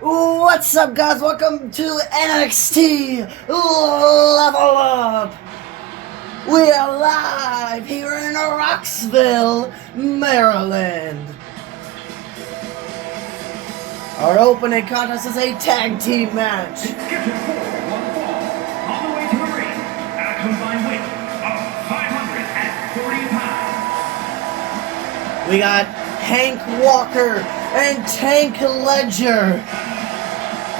What's up, guys? Welcome to NXT Level Up. We are live here in Roxville, Maryland. Our opening contest is a tag team match. Scheduled for one fall, on the way to the ring, at a combined weight of 540 pounds. We got Hank Walker and Tank Ledger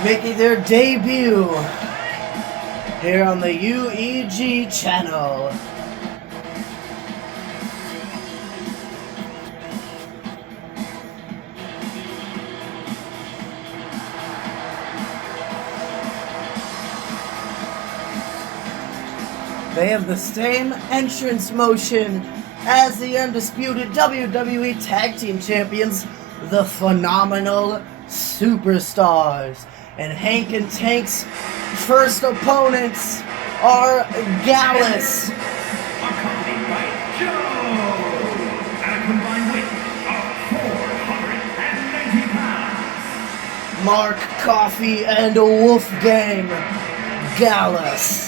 making their debut here on the U.E.G channel. They have the same entrance motion as the undisputed WWE Tag Team Champions, the Phenomenal Superstars. And Hank and Tank's first opponents are Gallus. Accompanied by Joe, at a combined weight of 490 pounds. Mark Coffey and Wolfgang Gallus.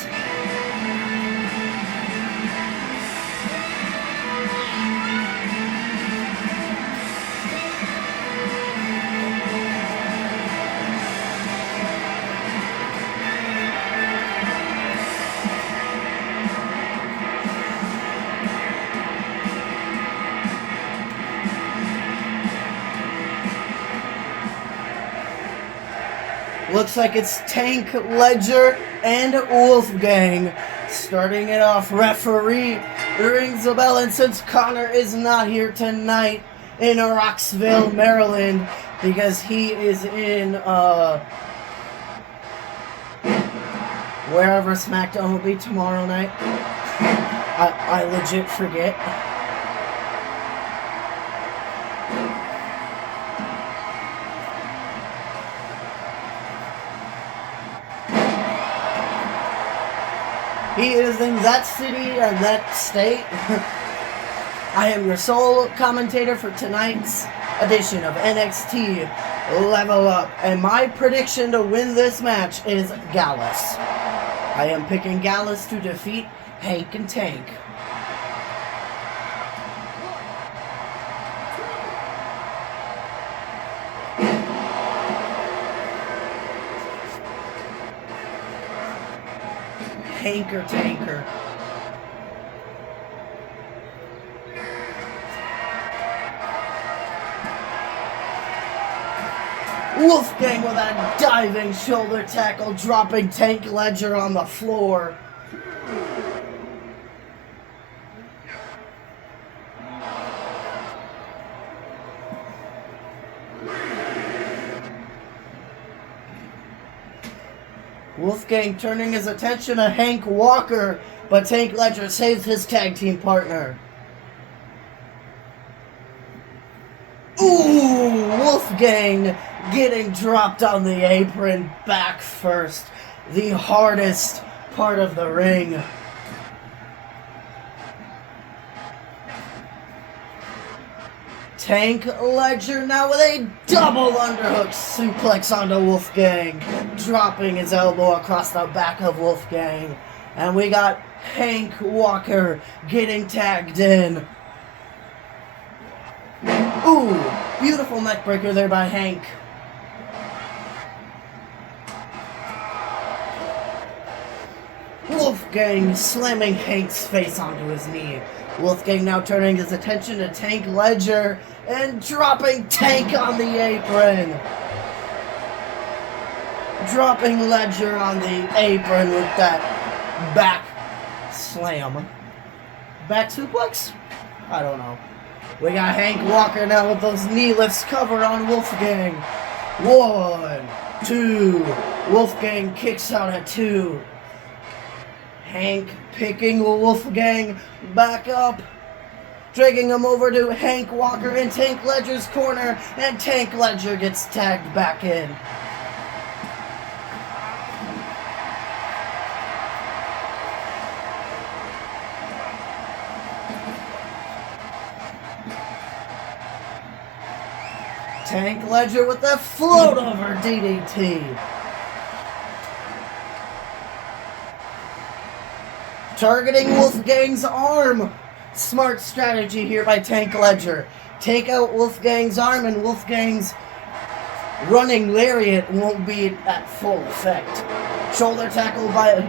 Looks like it's Tank, Ledger, and Wolfgang. Starting it off, referee rings the bell, and since Connor is not here tonight in Roxville, Maryland, because he is in wherever SmackDown will be tomorrow night. I legit forget. He is in that city or that state. I am your sole commentator for tonight's edition of NXT Level Up. And my prediction to win this match is Gallus. I am picking Gallus to defeat Hank and Tank. Hanker Tanker. Wolfgang with a diving shoulder tackle, dropping Tank Ledger on the floor. Wolfgang turning his attention to Hank Walker, but Tank Ledger saves his tag team partner. Ooh, Wolfgang getting dropped on the apron back first. The hardest part of the ring. Tank Ledger now with a double underhook suplex onto Wolfgang, dropping his elbow across the back of Wolfgang. And we got Hank Walker getting tagged in. Ooh, beautiful neck breaker there by Hank. Wolfgang slamming Hank's face onto his knee. Wolfgang now turning his attention to Tank Ledger and dropping Tank on the apron. Dropping Ledger on the apron with that back slam. Back suplex? I don't know. We got Hank Walker now with those knee lifts covered on Wolfgang. 1, 2. Wolfgang kicks out at 2. Hank picking Wolfgang back up, dragging him over to Hank Walker in Tank Ledger's corner, and Tank Ledger gets tagged back in. Tank Ledger with that float over DDT. Targeting Wolfgang's arm. Smart strategy here by Tank Ledger. Take out Wolfgang's arm and Wolfgang's running lariat won't be at full effect. Shoulder tackle by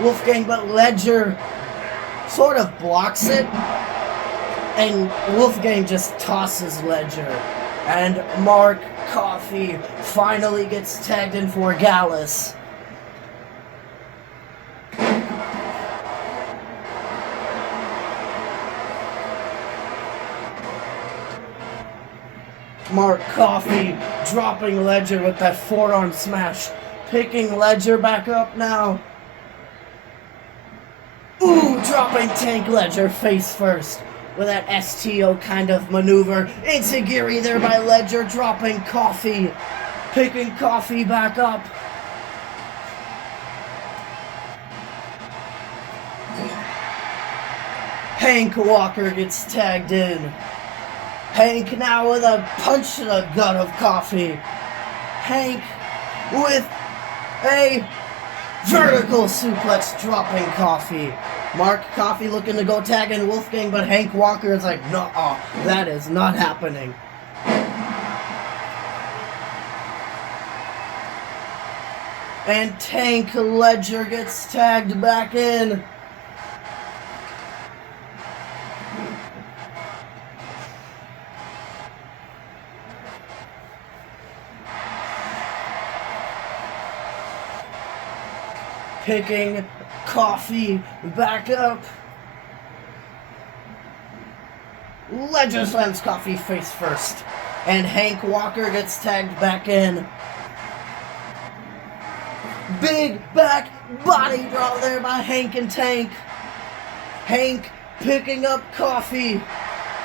Wolfgang, but Ledger sort of blocks it. And Wolfgang just tosses Ledger. And Mark Coffey finally gets tagged in for Gallus. Mark Coffey dropping Ledger with that forearm smash. Picking Ledger back up now. Ooh, dropping Tank Ledger face first with that STO kind of maneuver. Enziguri there by Ledger, dropping Coffey. Picking Coffey back up. Hank Walker gets tagged in. Hank now with a punch to the gut of Coffey. Hank with a vertical suplex dropping Coffey. Mark Coffey looking to go tag in Wolfgang, but Hank Walker is like, nuh-uh, that is not happening. And Tank Ledger gets tagged back in. Picking Coffey back up. Ledger slams Coffey face first. And Hank Walker gets tagged back in. Big back body drop there by Hank and Tank. Hank picking up Coffey.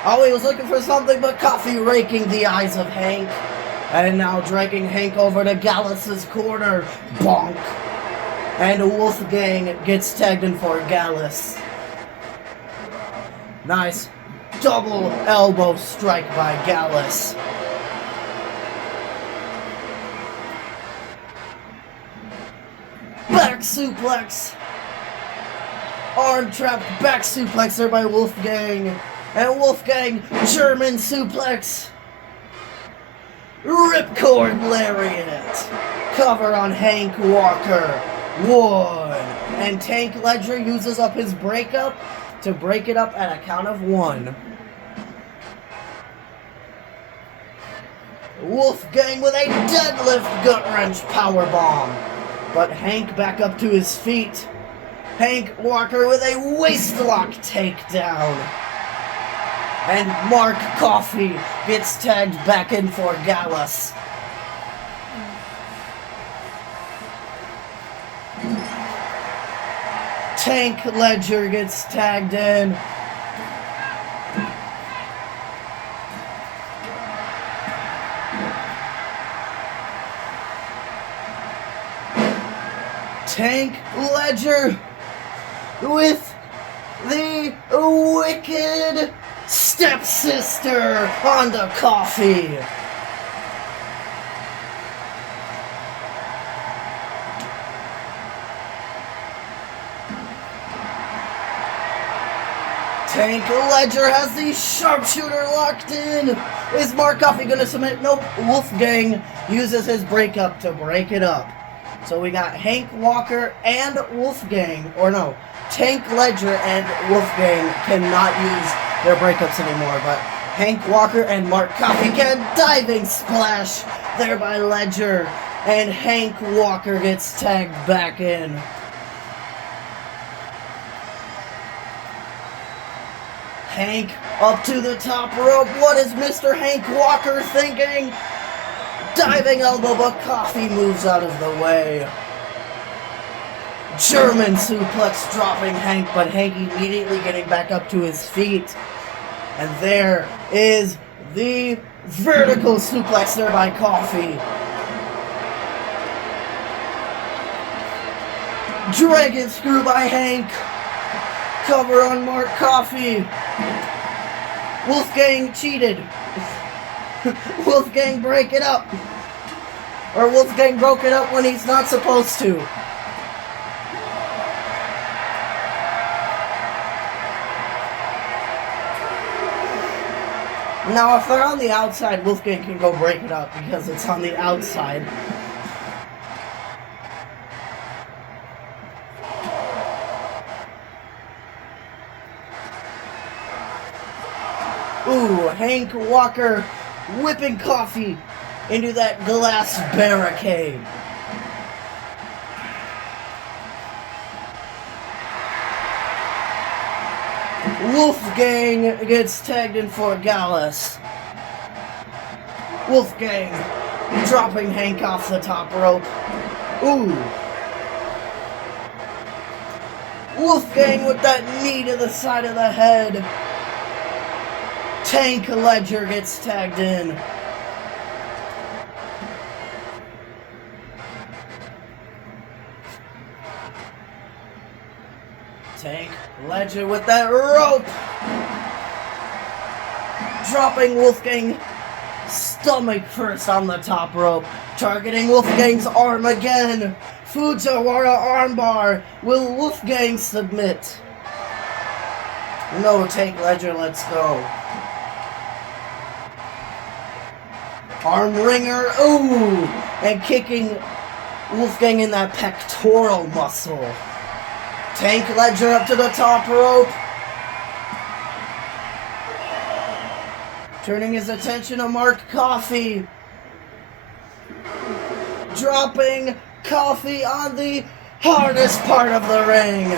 Oh, he was looking for something, but Coffey raking the eyes of Hank. And now dragging Hank over to Gallus's corner. Bonk. And Wolfgang gets tagged in for Gallus. Nice double elbow strike by Gallus. Back suplex. Arm trap back suplex there by Wolfgang. And Wolfgang German suplex. Ripcord lariat. Cover on Hank Walker. One. And Tank Ledger uses up his breakup to break it up at a count of 1. Wolfgang with a deadlift gut wrench powerbomb. But Hank back up to his feet. Hank Walker with a waistlock takedown. And Mark Coffey gets tagged back in for Gallus. Tank Ledger gets tagged in. Tank Ledger with the wicked stepsister onto Coffey. Tank Ledger has the sharpshooter locked in. Is Mark Coffey going to submit? Nope. Wolfgang uses his breakup to break it up. So we got Hank Walker and Wolfgang, or no, Tank Ledger and Wolfgang cannot use their breakups anymore, but Hank Walker and Mark Coffey get a diving splash there by Ledger, and Hank Walker gets tagged back in. Hank up to the top rope. What is Mr. Hank Walker thinking? Diving elbow, but Coffey moves out of the way. German suplex dropping Hank, but Hank immediately getting back up to his feet. And there is the vertical suplex there by Coffey. Dragon screw by Hank. Cover on Mark Coffey. Wolfgang cheated. Wolfgang break it up. Or Wolfgang broke it up when he's not supposed to. Now, if they're on the outside, Wolfgang can go break it up because it's on the outside. Ooh, Hank Walker whipping Coffee into that glass barricade. Wolfgang gets tagged in for Gallus. Wolfgang dropping Hank off the top rope. Ooh. Wolfgang with that knee to the side of the head. Tank Ledger gets tagged in. Tank Ledger with that rope. Dropping Wolfgang stomach first on the top rope. Targeting Wolfgang's arm again. Fujiwara armbar. Will Wolfgang submit? No, Tank Ledger, let's go. Arm wringer, ooh! And kicking Wolfgang in that pectoral muscle. Tank Ledger up to the top rope. Turning his attention to Mark Coffey. Dropping Coffey on the hardest part of the ring.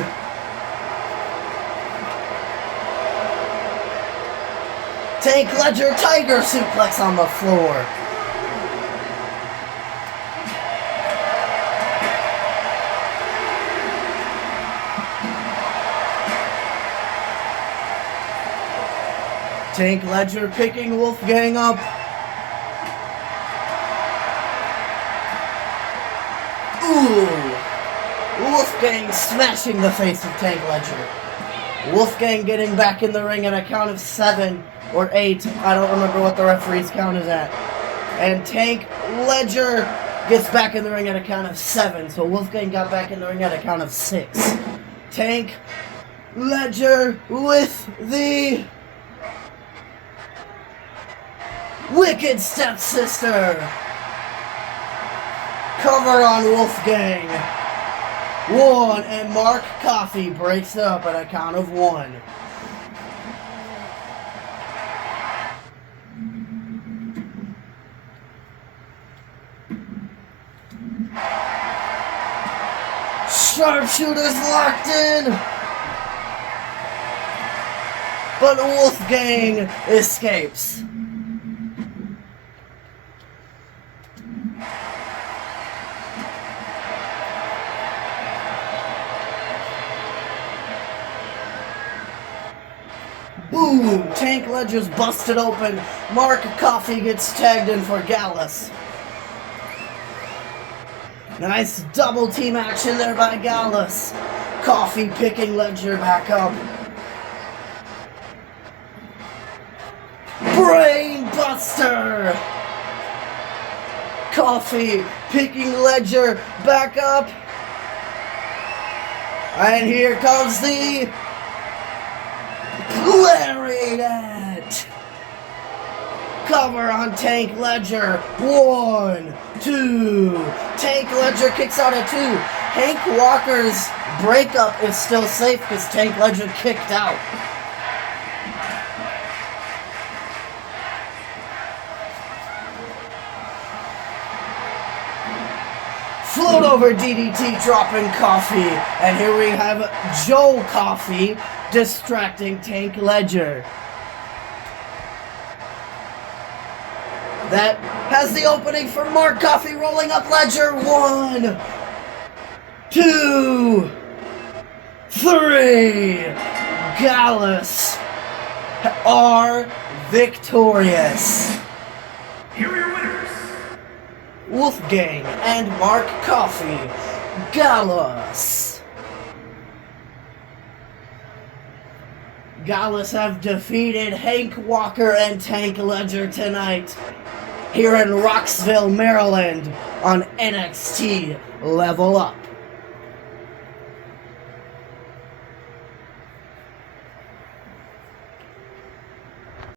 Tank Ledger Tiger suplex on the floor. Tank Ledger picking Wolfgang up. Ooh! Wolfgang smashing the face of Tank Ledger. Wolfgang getting back in the ring at a count of 7 or 8. I don't remember what the referee's count is at. And Tank Ledger gets back in the ring at a count of 7. So Wolfgang got back in the ring at a count of 6. Tank Ledger with the Wicked Stepsister. Cover on Wolfgang. 1, and Mark Coffey breaks it up at a count of 1. Sharpshooters locked in. But Wolfgang escapes. Boom! Tank Ledger's busted open. Mark Coffey gets tagged in for Gallus. Nice double team action there by Gallus. Coffey picking Ledger back up. Brain Buster! Coffey picking Ledger back up. And here comes the Lariat! Cover on Tank Ledger. 1, 2. Tank Ledger kicks out at 2. Hank Walker's breakup is still safe because Tank Ledger kicked out. Float over DDT dropping Coffey. And here we have Joe Coffey distracting Tank Ledger. That has the opening for Mark Coffey rolling up Ledger. 1, 2, 3. Gallus are victorious. Here are your winners. Wolfgang and Mark Coffey. Gallus. Gallus have defeated Hank Walker and Tank Ledger tonight here in Roxville, Maryland on NXT Level Up.